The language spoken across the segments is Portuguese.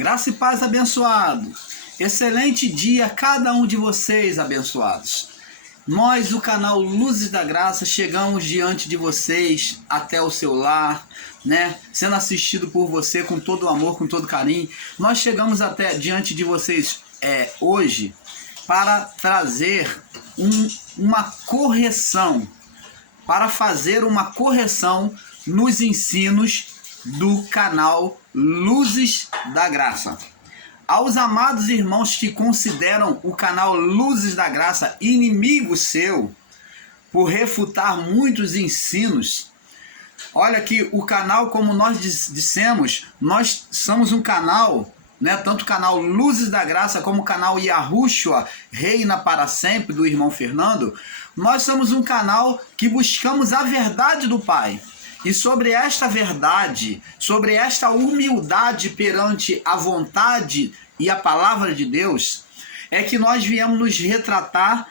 Graça e paz, abençoado. Excelente dia a cada um de vocês, abençoados. Nós, do canal Luzes da Graça, chegamos diante de vocês até o seu lar, sendo assistido por você com todo o amor, com todo carinho. Nós chegamos até diante de vocês hoje para trazer uma correção, para fazer uma correção nos ensinos do canal Luzes da Graça. Aos amados irmãos que consideram o canal Luzes da Graça inimigo seu, por refutar muitos ensinos, olha que o canal, como nós dissemos, nós somos um canal, tanto o canal Luzes da Graça como o canal Yahushua Reina para Sempre, do irmão Fernando, nós somos um canal que buscamos a verdade do Pai. E sobre esta verdade, sobre esta humildade perante a vontade e a palavra de Deus, é que nós viemos nos retratar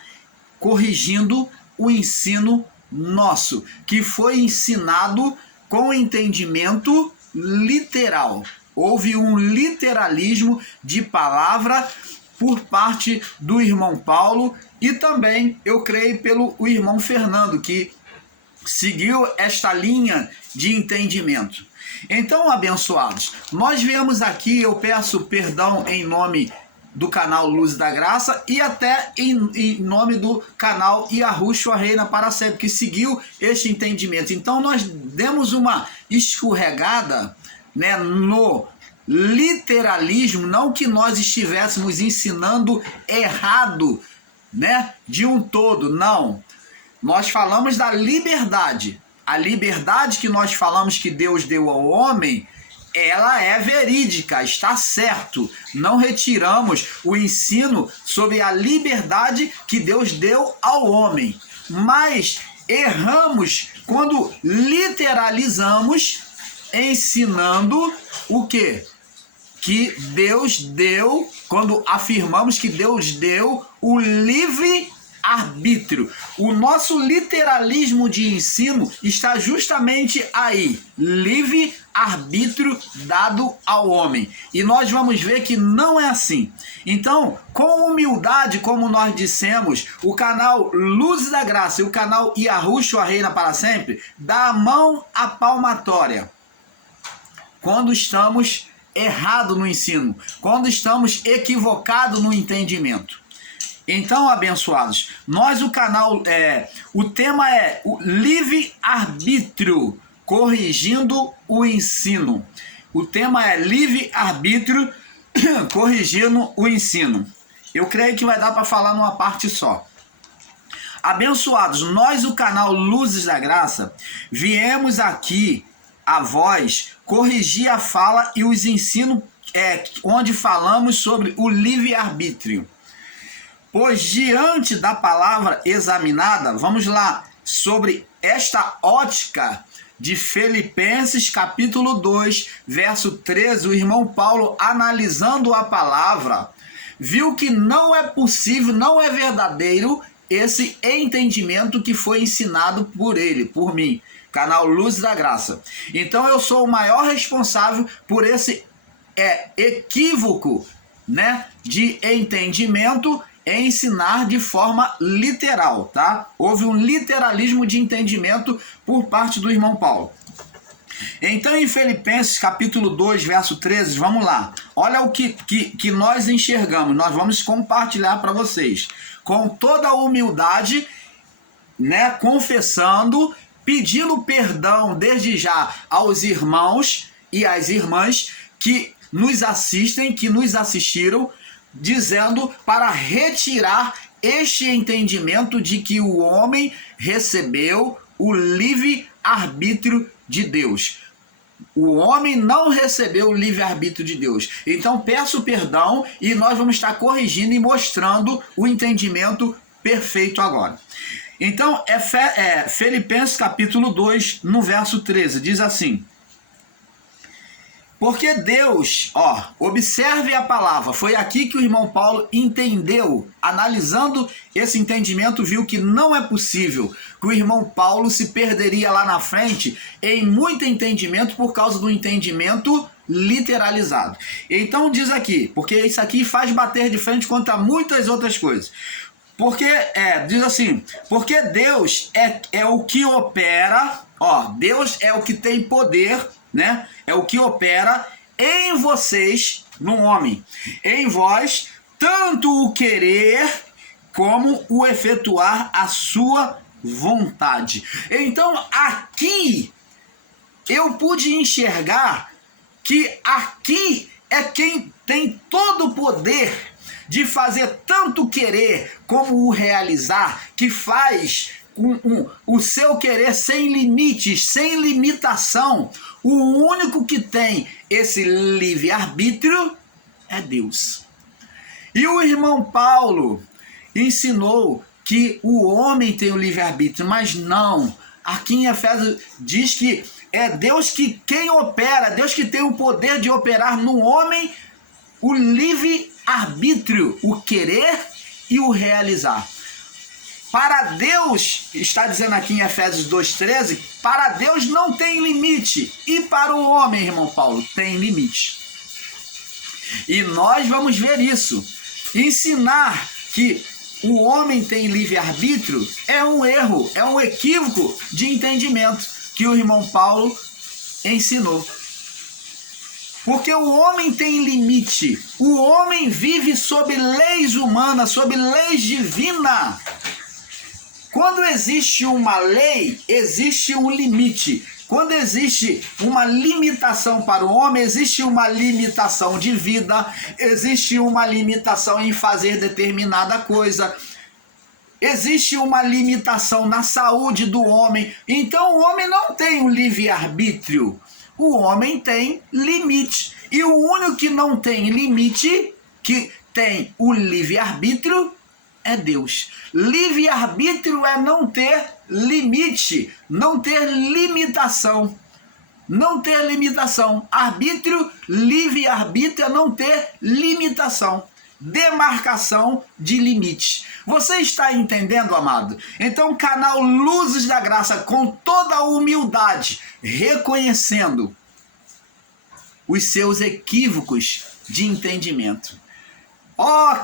corrigindo o ensino nosso, que foi ensinado com entendimento literal. Houve um literalismo de palavra por parte do irmão Paulo e também, eu creio, pelo irmão Fernando, que seguiu esta linha de entendimento. Então, abençoados, nós viemos aqui, eu peço perdão em nome do canal Luz da Graça e até em nome do canal Yahushua Reina para Sempre, que seguiu este entendimento. Então, nós demos uma escorregada no literalismo, não que nós estivéssemos ensinando errado, de um todo, não. Nós falamos da liberdade. A liberdade que nós falamos que Deus deu ao homem, ela é verídica, está certo. Não retiramos o ensino sobre a liberdade que Deus deu ao homem. Mas erramos quando literalizamos, ensinando o quê? Que Deus deu, quando afirmamos que Deus deu o livre arbítrio. O nosso literalismo de ensino está justamente aí, livre arbítrio dado ao homem. E nós vamos ver que não é assim. Então, com humildade, como nós dissemos, o canal Luz da Graça e o canal Yahushua Reina para Sempre dá a mão à palmatória quando estamos errados no ensino, quando estamos equivocados no entendimento. Então, abençoados, nós o canal, o tema é o livre-arbítrio, corrigindo o ensino. O tema é livre-arbítrio, corrigindo o ensino. Eu creio que vai dar para falar numa parte só. Abençoados, nós o canal Luzes da Graça, viemos aqui a vós corrigir a fala e os ensinos onde falamos sobre o livre-arbítrio. Pois diante da palavra examinada, vamos lá, sobre esta ótica de Filipenses capítulo 2, verso 13, o irmão Paulo, analisando a palavra, viu que não é possível, não é verdadeiro esse entendimento que foi ensinado por ele, por mim, canal Luz da Graça. Então eu sou o maior responsável por esse equívoco, de entendimento, ensinar de forma literal, tá? Houve um literalismo de entendimento por parte do irmão Paulo. Então, em Filipenses capítulo 2, verso 13, vamos lá. Olha o que nós enxergamos, nós vamos compartilhar para vocês. Com toda a humildade, confessando, pedindo perdão desde já aos irmãos e às irmãs que nos assistem, que nos assistiram, dizendo para retirar este entendimento de que o homem recebeu o livre-arbítrio de Deus. O homem não recebeu o livre-arbítrio de Deus. Então peço perdão e nós vamos estar corrigindo e mostrando o entendimento perfeito agora. Então Filipenses capítulo 2, no verso 13, diz assim: porque Deus, observe a palavra, foi aqui que o irmão Paulo entendeu, analisando esse entendimento, viu que não é possível, que o irmão Paulo se perderia lá na frente em muito entendimento por causa do entendimento literalizado. Então diz aqui, porque isso aqui faz bater de frente contra muitas outras coisas. Porque, diz assim, porque Deus é o que opera, Deus é o que tem poder, né? É o que opera em vocês, no homem, em vós, tanto o querer como o efetuar a sua vontade. Então, aqui, eu pude enxergar que aqui é quem tem todo o poder de fazer tanto querer como o realizar, que faz o seu querer sem limites, sem limitação. O único que tem esse livre-arbítrio é Deus. E o irmão Paulo ensinou que o homem tem o livre-arbítrio, mas não. Aqui em Efésios diz que é Deus que quem opera, Deus que tem o poder de operar no homem o livre-arbítrio, o querer e o realizar. Para Deus, está dizendo aqui em Efésios 2,13, para Deus não tem limite. E para o homem, irmão Paulo, tem limite. E nós vamos ver isso. Ensinar que o homem tem livre-arbítrio é um erro, é um equívoco de entendimento que o irmão Paulo ensinou. Porque o homem tem limite. O homem vive sob leis humanas, sob leis divinas. Quando existe uma lei, existe um limite. Quando existe uma limitação para o homem, existe uma limitação de vida, existe uma limitação em fazer determinada coisa, existe uma limitação na saúde do homem. Então o homem não tem um livre-arbítrio, o homem tem limite. E o único que não tem limite, que tem o livre-arbítrio, é Deus. Livre-arbítrio é não ter limite, não ter limitação. Não ter limitação. Arbítrio, livre-arbítrio é não ter limitação. Demarcação de limite. Você está entendendo, amado? Então, canal Luzes da Graça, com toda a humildade, reconhecendo os seus equívocos de entendimento.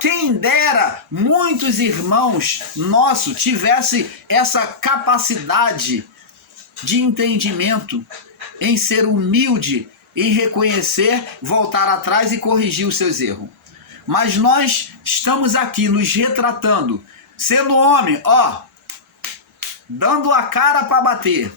Quem dera muitos irmãos nossos tivessem essa capacidade de entendimento, em ser humilde, em reconhecer, voltar atrás e corrigir os seus erros. Mas nós estamos aqui nos retratando, sendo homem, dando a cara para bater,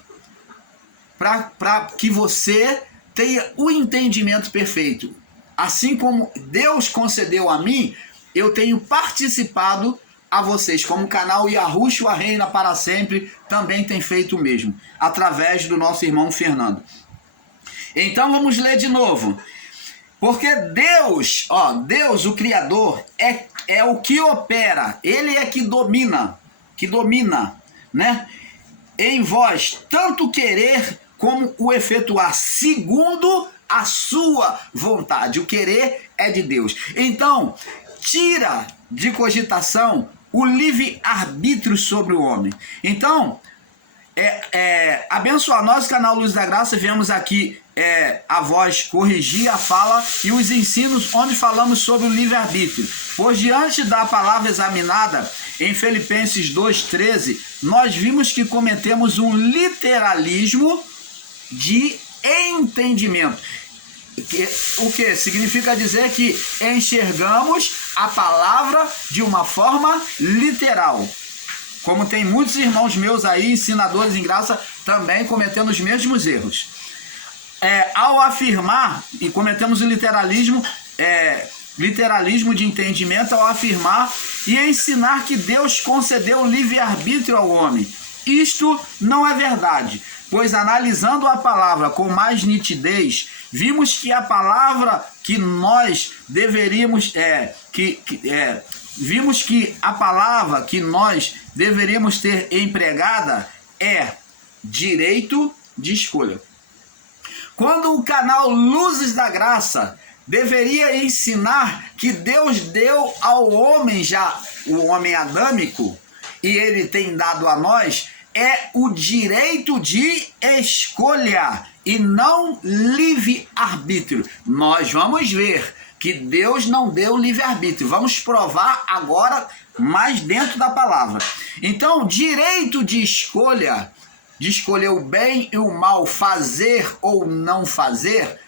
para que você tenha o entendimento perfeito. Assim como Deus concedeu a mim, eu tenho participado a vocês, como o canal Yahushua Reina para Sempre também tem feito o mesmo, através do nosso irmão Fernando. Então vamos ler de novo. Porque Deus, Deus, o Criador, é o que opera, Ele é que domina, né? Em vós, tanto querer como o efetuar, segundo a sua vontade. O querer é de Deus. Então, tira de cogitação o livre-arbítrio sobre o homem. Então, abençoar nosso canal Luz da Graça, viemos aqui a voz corrigir a fala e os ensinos onde falamos sobre o livre-arbítrio. Pois diante da palavra examinada em Filipenses 2,13, nós vimos que cometemos um literalismo de entendimento. O que significa dizer que enxergamos a palavra de uma forma literal. Como tem muitos irmãos meus aí, ensinadores em graça, também cometendo os mesmos erros. Ao afirmar, e cometemos o literalismo de entendimento, ao afirmar e ensinar que Deus concedeu o livre-arbítrio ao homem. Isto não é verdade, pois analisando a palavra com mais nitidez, vimos que a palavra que nós deveríamos vimos que a palavra que nós deveríamos ter empregada é direito de escolha. Quando o canal Luzes da Graça deveria ensinar que Deus deu ao homem já, o homem adâmico, e ele tem dado a nós, é o direito de escolha. e não livre-arbítrio. Nós vamos ver que Deus não deu livre-arbítrio. Vamos provar agora mais dentro da palavra. Então, direito de escolha, de escolher o bem e o mal, fazer ou não fazer,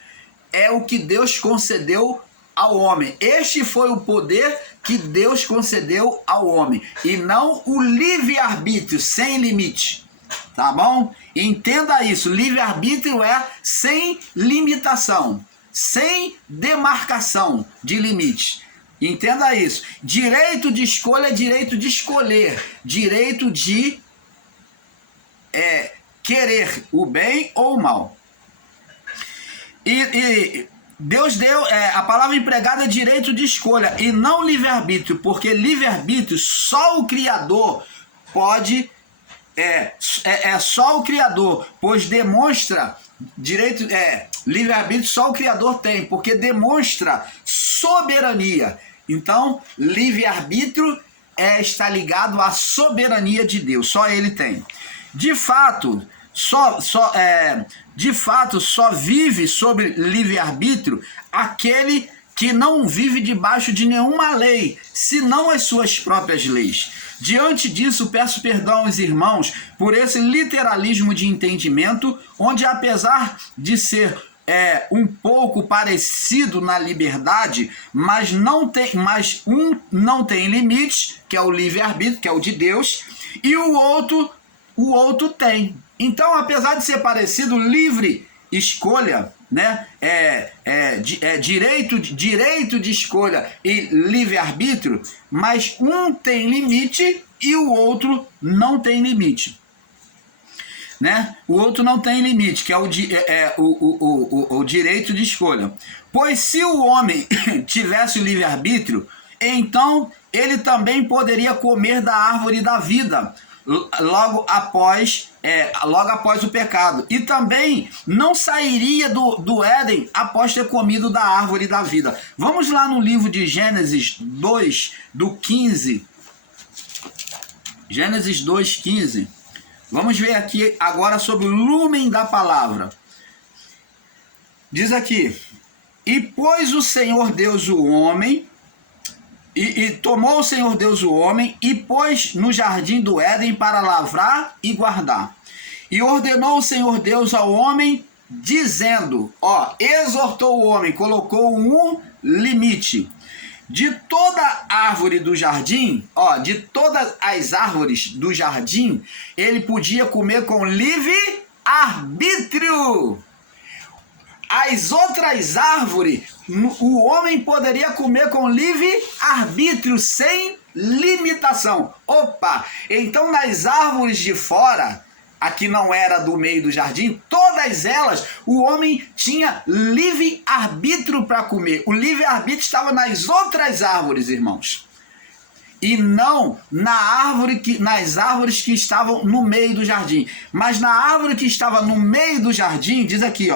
é o que Deus concedeu ao homem. Este foi o poder que Deus concedeu ao homem, e não o livre-arbítrio sem limite. Tá bom? Entenda isso. Livre-arbítrio é sem limitação, sem demarcação de limite. Entenda isso. Direito de escolha é direito de escolher, direito de querer o bem ou o mal. E Deus deu, a palavra empregada é direito de escolha e não livre-arbítrio, porque livre-arbítrio só o Criador pode, só o Criador, pois demonstra direito, livre-arbítrio só o Criador tem, porque demonstra soberania. Então, livre-arbítrio está ligado à soberania de Deus, só Ele tem. De fato, só vive sobre livre-arbítrio aquele que não vive debaixo de nenhuma lei, senão as suas próprias leis. Diante disso, peço perdão aos irmãos por esse literalismo de entendimento, onde apesar de ser um pouco parecido na liberdade, mas um não tem limites, que é o livre-arbítrio, que é o de Deus, e o outro tem. Então, apesar de ser parecido, livre escolha, né, direito de escolha e livre-arbítrio, mas um tem limite e o outro não tem limite. Né? O outro não tem limite, que é o direito de escolha. Pois se o homem tivesse o livre-arbítrio, então ele também poderia comer da árvore da vida, logo após o pecado, e também não sairia do Éden após ter comido da árvore da vida. Vamos lá no livro de Gênesis 2, do 15. Gênesis 2, 15. Vamos ver aqui agora sobre o lumen da palavra. Diz aqui: e pôs o Senhor Deus o homem, e tomou o Senhor Deus o homem, e pôs no jardim do Éden para lavrar e guardar. E ordenou o Senhor Deus ao homem, dizendo, exortou o homem, colocou um limite. De toda árvore do jardim, de todas as árvores do jardim, ele podia comer com livre arbítrio. As outras árvores, o homem poderia comer com livre arbítrio, sem limitação. Então nas árvores de fora, a que não era do meio do jardim, todas elas, o homem tinha livre-arbítrio para comer. O livre-arbítrio estava nas outras árvores, irmãos. E não nas árvores que estavam no meio do jardim. Mas na árvore que estava no meio do jardim, diz aqui,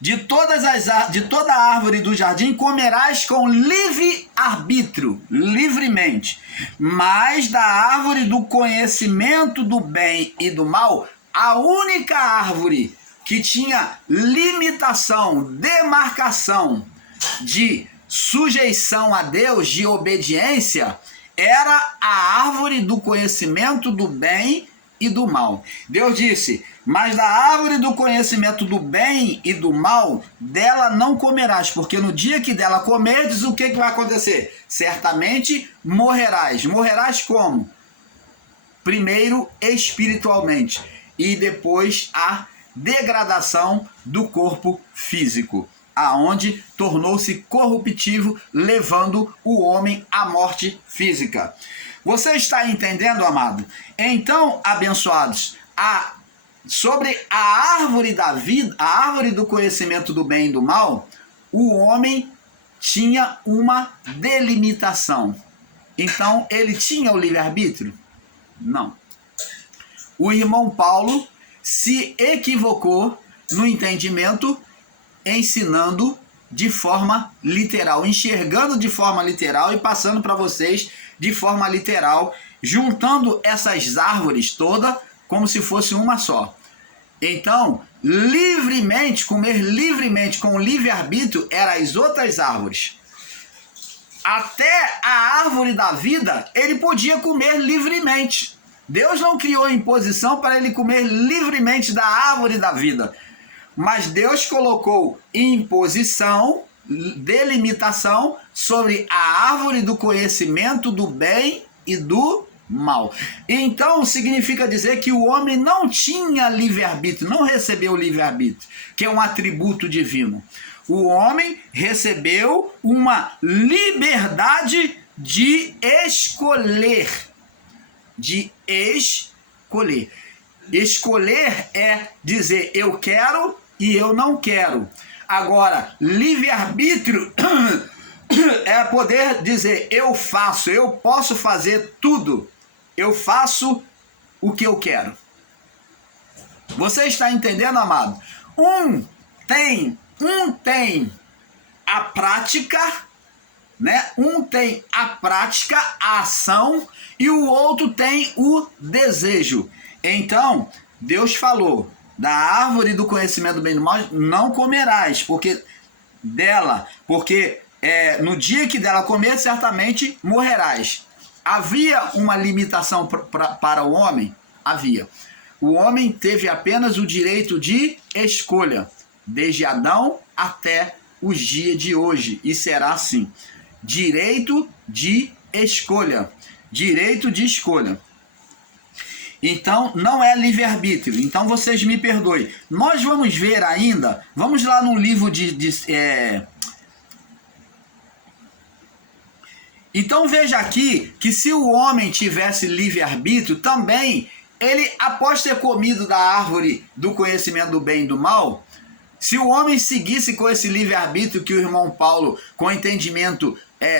de toda árvore do jardim comerás com livre-arbítrio, livremente. Mas da árvore do conhecimento do bem e do mal, a única árvore que tinha limitação, demarcação de sujeição a Deus, de obediência, era a árvore do conhecimento do bem e do mal. Deus disse: mas da árvore do conhecimento do bem e do mal, dela não comerás, porque no dia que dela comerdes, o que vai acontecer? Certamente morrerás. Morrerás como? Primeiro espiritualmente, e depois a degradação do corpo físico, aonde tornou-se corruptível, levando o homem à morte física. Você está entendendo, amado? Então, abençoados, sobre a árvore da vida, a árvore do conhecimento do bem e do mal, o homem tinha uma delimitação. Então, ele tinha o livre-arbítrio? Não. O irmão Paulo se equivocou no entendimento, ensinando de forma literal, enxergando de forma literal e passando para vocês de forma literal, juntando essas árvores todas como se fosse uma só. Então, livremente, comer livremente, com livre-arbítrio, eram as outras árvores. Até a árvore da vida, ele podia comer livremente. Deus não criou imposição para ele comer livremente da árvore da vida. Mas Deus colocou imposição, delimitação, sobre a árvore do conhecimento do bem e do mal. Então significa dizer que o homem não tinha livre-arbítrio, não recebeu livre-arbítrio, que é um atributo divino. O homem recebeu uma liberdade de escolher. De escolher. Escolher é dizer eu quero e eu não quero. Agora, livre-arbítrio é poder dizer eu faço, eu posso fazer tudo. Eu faço o que eu quero. Você está entendendo, amado? Um tem a prática, né? Um tem a prática, a ação, e o outro tem o desejo. Então, Deus falou, da árvore do conhecimento do bem e do mal não comerás, porque no dia que dela comer, certamente morrerás. Havia uma limitação para o homem? Havia. O homem teve apenas o direito de escolha, desde Adão até os dias de hoje, e será assim. Direito de escolha. Direito de escolha. Então, não é livre-arbítrio. Então, vocês me perdoem. Nós vamos ver ainda, vamos lá no livro Então, veja aqui que se o homem tivesse livre-arbítrio, também, ele, após ter comido da árvore do conhecimento do bem e do mal, se o homem seguisse com esse livre-arbítrio que o irmão Paulo, com entendimento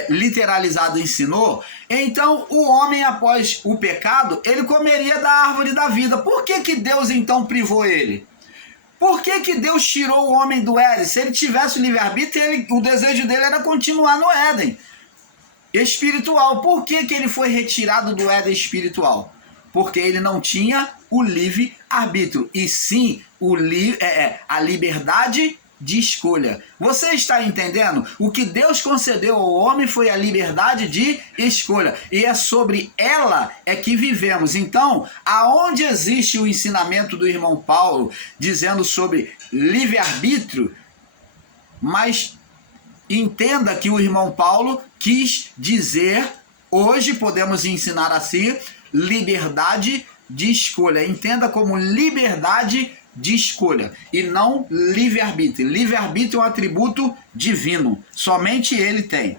literalizado, ensinou, então o homem, após o pecado, ele comeria da árvore da vida. Por que Deus então privou ele? Por que Deus tirou o homem do Éden? Se ele tivesse o livre-arbítrio, o desejo dele era continuar no Éden espiritual. Por que ele foi retirado do Éden espiritual? Porque ele não tinha o livre-arbítrio, e sim a liberdade de escolha. Você está entendendo? O que Deus concedeu ao homem foi a liberdade de escolha, e é sobre ela é que vivemos. Então, aonde existe o ensinamento do irmão Paulo dizendo sobre livre-arbítrio, mas entenda que o irmão Paulo quis dizer, hoje podemos ensinar assim, liberdade de escolha. Entenda como liberdade de escolha e não livre-arbítrio. Livre-arbítrio é um atributo divino, somente ele tem.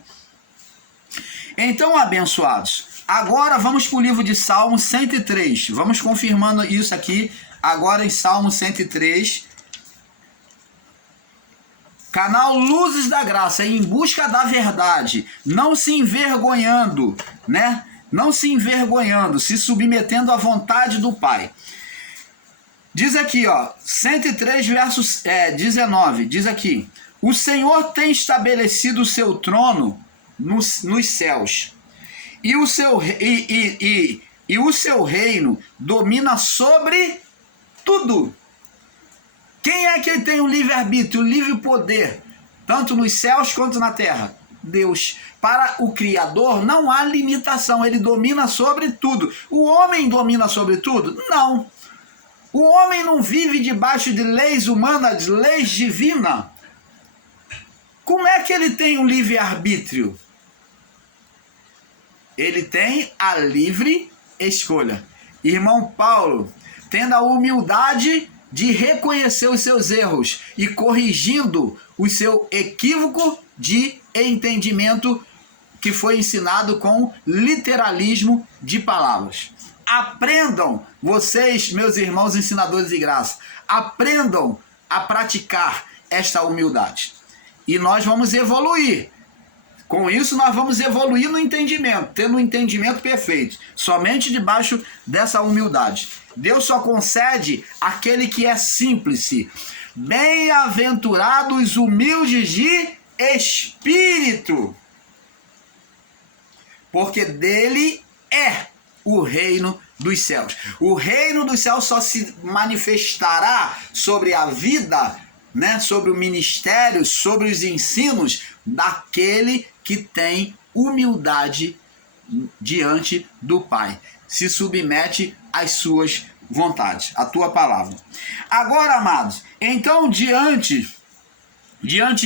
Então, abençoados, agora vamos para o livro de Salmo 103. Vamos confirmando isso aqui agora em Salmo 103. Canal Luzes da Graça, em busca da verdade, não se envergonhando, né? Não se envergonhando, se submetendo à vontade do Pai. Diz aqui, ó, 103 versos 19, diz aqui: o Senhor tem estabelecido o seu trono nos céus, e o seu reino domina sobre tudo. Quem é que tem o livre-arbítrio, o livre poder, tanto nos céus quanto na terra? Deus. Para o Criador não há limitação, ele domina sobre tudo. O homem domina sobre tudo? Não. O homem não vive debaixo de leis humanas, de leis divinas. Como é que ele tem o livre-arbítrio? Ele tem a livre escolha. Irmão Paulo, tendo a humildade de reconhecer os seus erros e corrigindo o seu equívoco de entendimento que foi ensinado com literalismo de palavras. Aprendam, vocês, meus irmãos ensinadores de graça, aprendam a praticar esta humildade. E nós vamos evoluir. Com isso, nós vamos evoluir no entendimento, tendo um entendimento perfeito, somente debaixo dessa humildade. Deus só concede aquele que é simples. Bem-aventurados humildes de espírito, porque dele é o reino dos céus. O reino dos céus só se manifestará sobre a vida, né, sobre o ministério, sobre os ensinos daquele que tem humildade diante do Pai. Se submete às suas vontades, à tua palavra. Agora, amados, então diante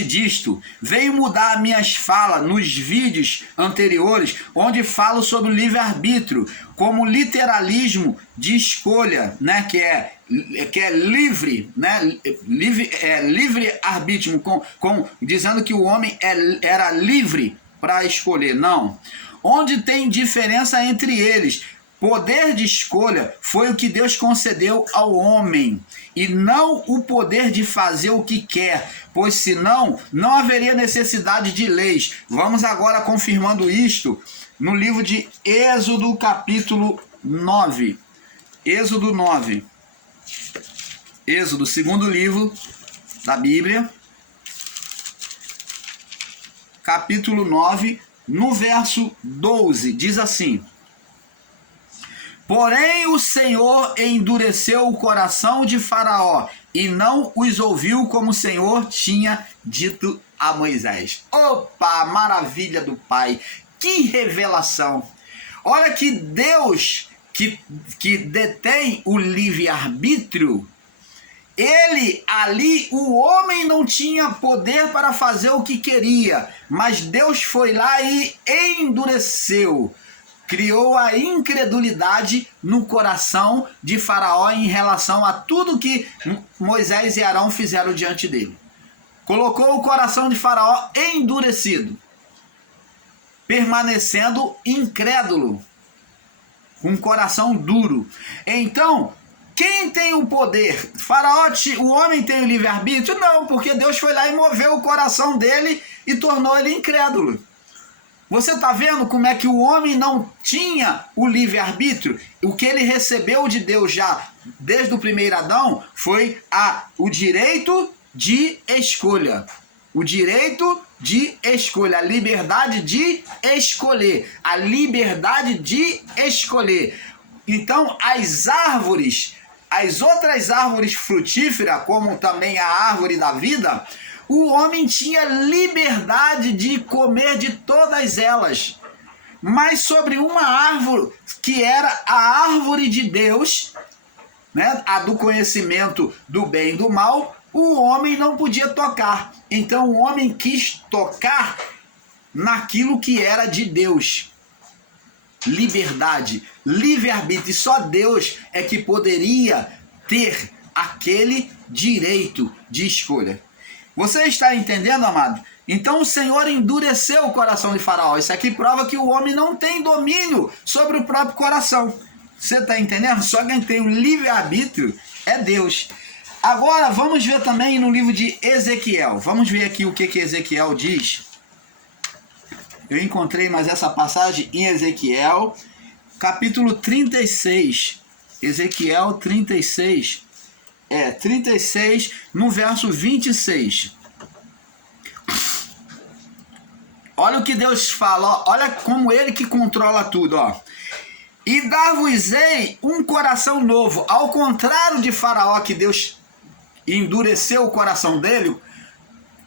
disto, veio mudar minhas falas nos vídeos anteriores, onde falo sobre o livre-arbítrio, como literalismo de escolha, né, que é livre, né, livre-arbítrio, dizendo que o homem era livre para escolher. Não. Onde tem diferença entre eles? Poder de escolha foi o que Deus concedeu ao homem, e não o poder de fazer o que quer, pois senão não haveria necessidade de leis. Vamos agora confirmando isto no livro de Êxodo, capítulo 9. Êxodo 9. Êxodo, segundo livro da Bíblia, capítulo 9, no verso 12, diz assim: porém o Senhor endureceu o coração de Faraó e não os ouviu, como o Senhor tinha dito a Moisés. Opa, maravilha do Pai, que revelação! Olha que Deus que detém o livre-arbítrio, ele ali, o homem não tinha poder para fazer o que queria, mas Deus foi lá e endureceu. Criou a incredulidade no coração de Faraó em relação a tudo que Moisés e Arão fizeram diante dele. Colocou o coração de Faraó endurecido, permanecendo incrédulo, com um coração duro. Então, quem tem o poder? Faraó, o homem tem o livre-arbítrio? Não, porque Deus foi lá e moveu o coração dele e tornou ele incrédulo. Você está vendo como é que o homem não tinha o livre-arbítrio? O que ele recebeu de Deus já desde o primeiro Adão foi o direito de escolha. O direito de escolha, a liberdade de escolher. A liberdade de escolher. Então, as outras árvores frutíferas, como também a árvore da vida, o homem tinha liberdade de comer de todas elas. Mas sobre uma árvore, que era a árvore de Deus, né, a do conhecimento do bem e do mal, o homem não podia tocar. Então o homem quis tocar naquilo que era de Deus. Liberdade, livre-arbítrio. E só Deus é que poderia ter aquele direito de escolha. Você está entendendo, amado? Então o Senhor endureceu o coração de Faraó. Isso aqui prova que o homem não tem domínio sobre o próprio coração. Você está entendendo? Só quem tem o livre-arbítrio é Deus. Agora vamos ver também no livro de Ezequiel. Vamos ver aqui o que Ezequiel diz. Eu encontrei mais essa passagem em Ezequiel, capítulo 36. Ezequiel 36. 36, no verso 26. Olha o que Deus fala, ó. Olha como ele que controla tudo, ó. E dar-vos-ei um coração novo, ao contrário de Faraó, que Deus endureceu o coração dele,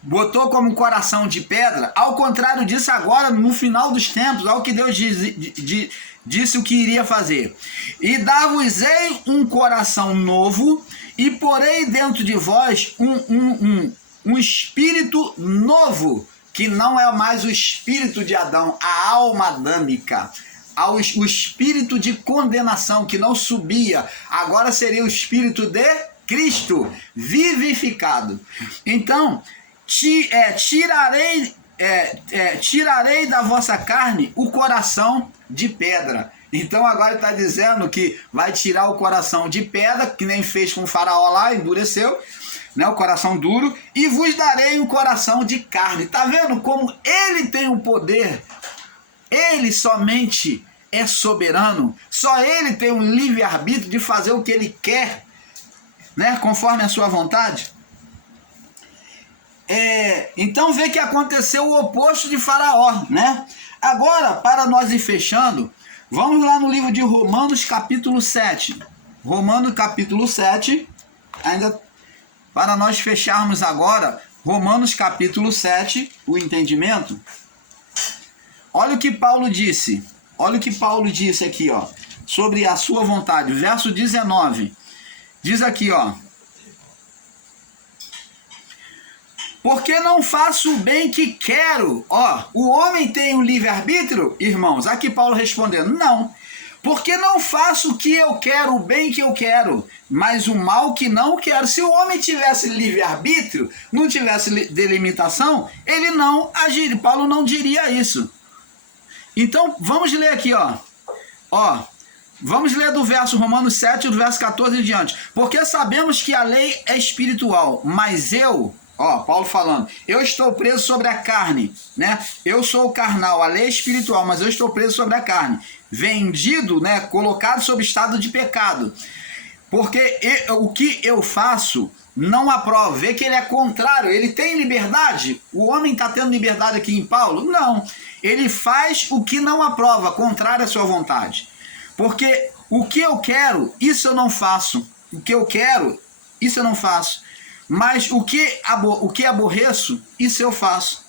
botou como coração de pedra. Ao contrário disso, agora no final dos tempos, olha o que Deus disse o que iria fazer. E dar-vos-ei um coração novo, e porei dentro de vós um espírito novo, que não é mais o espírito de Adão, a alma adâmica, o espírito de condenação que não subia, agora seria o espírito de Cristo vivificado. Então, tirarei da vossa carne o coração de pedra. Então agora ele está dizendo que vai tirar o coração de pedra, que nem fez com o Faraó lá, endureceu, né, o coração duro, e vos darei um coração de carne. Está vendo como ele tem o poder? Ele somente é soberano, só ele tem um livre-arbítrio de fazer o que ele quer, né, conforme a sua vontade. Então vê que aconteceu o oposto de Faraó, né? Agora, para nós ir fechando, Vamos lá no livro de Romanos capítulo 7. Romanos capítulo 7, ainda para nós fecharmos agora, Romanos capítulo 7, o entendimento. Olha o que Paulo disse. Olha o que Paulo disse aqui, ó, sobre a sua vontade. Verso 19. Diz aqui, ó: porque não faço o bem que quero. Ó, o homem tem o livre-arbítrio, irmãos? Aqui Paulo respondendo: não. Porque não faço o que eu quero, o bem que eu quero, mas o mal que não quero. Se o homem tivesse livre-arbítrio, não tivesse delimitação, ele não agiria. Paulo não diria isso. Então, vamos ler aqui, ó. Ó, vamos ler do verso Romanos 7, do verso 14 em diante. Porque sabemos que a lei é espiritual, mas eu... Ó, Paulo falando, eu estou preso sobre a carne, né? Eu sou carnal, a lei é espiritual, mas eu estou preso sobre a carne. Vendido, né? Colocado sob estado de pecado. Porque o que eu faço não aprovo. Vê que ele é contrário, ele tem liberdade. O homem está tendo liberdade aqui em Paulo? Não. Ele faz o que não aprova, contrário à sua vontade. Porque o que eu quero, isso eu não faço. O que eu quero, isso eu não faço. Mas o que aborreço, isso eu faço.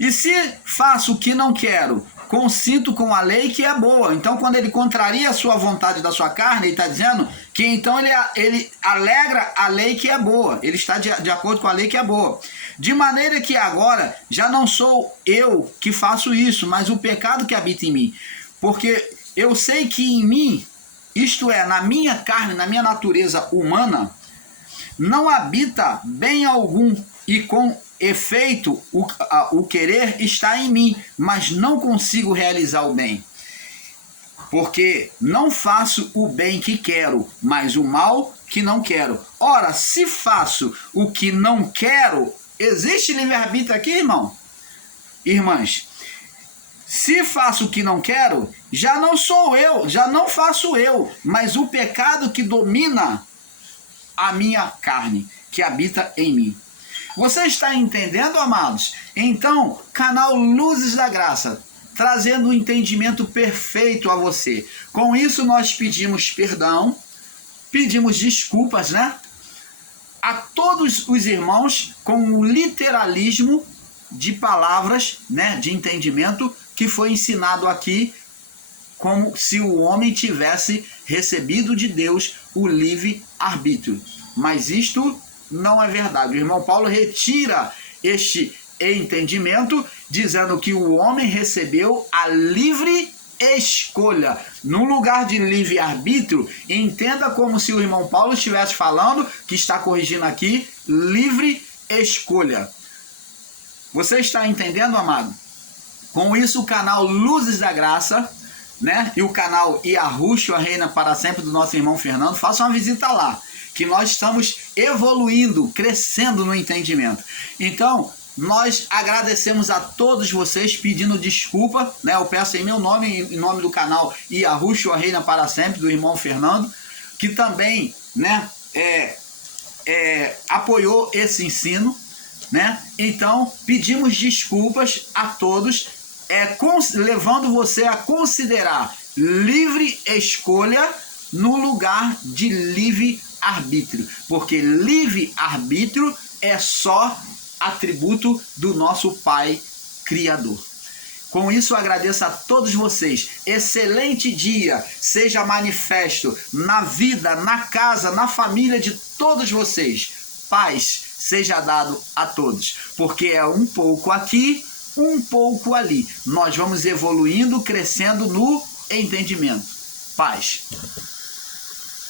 E se faço o que não quero, consinto com a lei que é boa. Então, quando ele contraria a sua vontade da sua carne, ele está dizendo que então ele alegra a lei que é boa. Ele está de acordo com a lei que é boa. De maneira que agora já não sou eu que faço isso, mas o pecado que habita em mim. Porque eu sei que em mim, isto é, na minha carne, na minha natureza humana, não habita bem algum, e com efeito o querer está em mim, mas não consigo realizar o bem. Porque não faço o bem que quero, mas o mal que não quero. Ora, se faço o que não quero, existe livre-arbítrio aqui, irmão? Irmãs, se faço o que não quero, já não sou eu, já não faço eu, mas o pecado que domina a minha carne, que habita em mim. Você está entendendo, amados? Então, canal Luzes da Graça, trazendo um entendimento perfeito a você. Com isso, nós pedimos perdão, pedimos desculpas, né? A todos os irmãos com o literalismo de palavras, né? De entendimento que foi ensinado aqui, como se o homem tivesse recebido de Deus o livre-arbítrio. Mas isto não é verdade. O irmão Paulo retira este entendimento, dizendo que o homem recebeu a livre escolha. No lugar de livre-arbítrio, entenda como se o irmão Paulo estivesse falando, que está corrigindo aqui, livre escolha. Você está entendendo, amado? Com isso, o canal Luzes da Graça, né? E o canal Yahushua Reina para Sempre do nosso irmão Fernando, faça uma visita lá, que nós estamos evoluindo, crescendo no entendimento. Então, nós agradecemos a todos vocês, pedindo desculpa, né? Eu peço em meu nome, em nome do canal Yahushua Reina para Sempre, do irmão Fernando, que também, né, apoiou esse ensino, né? Então, pedimos desculpas a todos, levando você a considerar livre escolha no lugar de livre-arbítrio, porque livre-arbítrio é só atributo do nosso Pai Criador. Com isso, eu agradeço a todos vocês. Excelente dia seja manifesto na vida, na casa, na família de todos vocês. Paz seja dado a todos, porque é um pouco aqui, um pouco ali. Nós vamos evoluindo, crescendo no entendimento. Paz.